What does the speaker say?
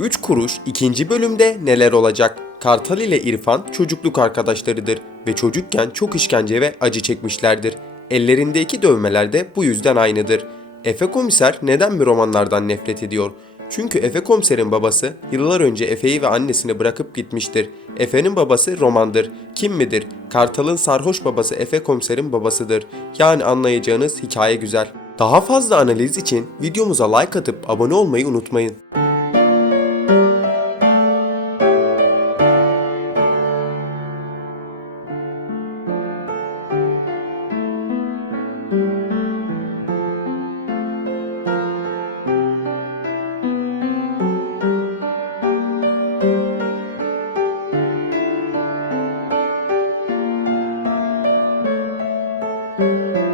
3 kuruş ikinci bölümde neler olacak? Kartal ile İrfan çocukluk arkadaşlarıdır ve çocukken çok işkence ve acı çekmişlerdir. Ellerindeki dövmeler de bu yüzden aynıdır. Efe komiser neden bir romanlardan nefret ediyor? Çünkü Efe komiserin babası yıllar önce Efe'yi ve annesini bırakıp gitmiştir. Efe'nin babası Roman'dır. Kim midir? Kartal'ın sarhoş babası Efe komiserin babasıdır. Yani anlayacağınız hikaye güzel. Daha fazla analiz için videomuza like atıp abone olmayı unutmayın. thank you.